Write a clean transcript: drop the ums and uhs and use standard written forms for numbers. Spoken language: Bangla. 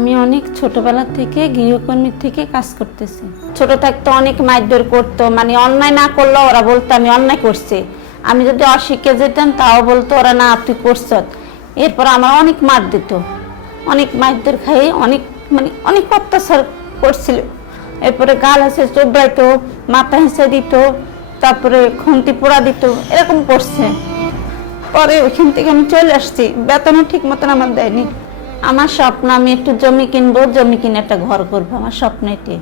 আমি অনেক ছোটবেলা থেকে গৃহকর্মীর থেকে কাজ করতেছি। ছোট থাকতে অনেক মারধর করতো, মানে অন্যায় না করলেও ওরা বলতো আমি অন্যায় করছি। আমি যদি অশিক্ষে যেতাম তাও বলতো ওরা না তুই করছ। এরপর আমার অনেক মার দিত, অনেক মারধর খাই, অনেক অত্যাচার করছিল। এরপরে গাল হেসে চোবড়াইতো, মাথা হেসে দিত, তারপরে খুন্তি পোড়া দিত, এরকম করছে। পরে ওইখান থেকে আমি চলে আসছি, বেতনও ঠিক মতন আমার দেয়নি। আমার স্বপ্ন আমি একটু জমি কিনবো, জমি কিনে একটা ঘর করবো, আমার স্বপ্ন এটাই।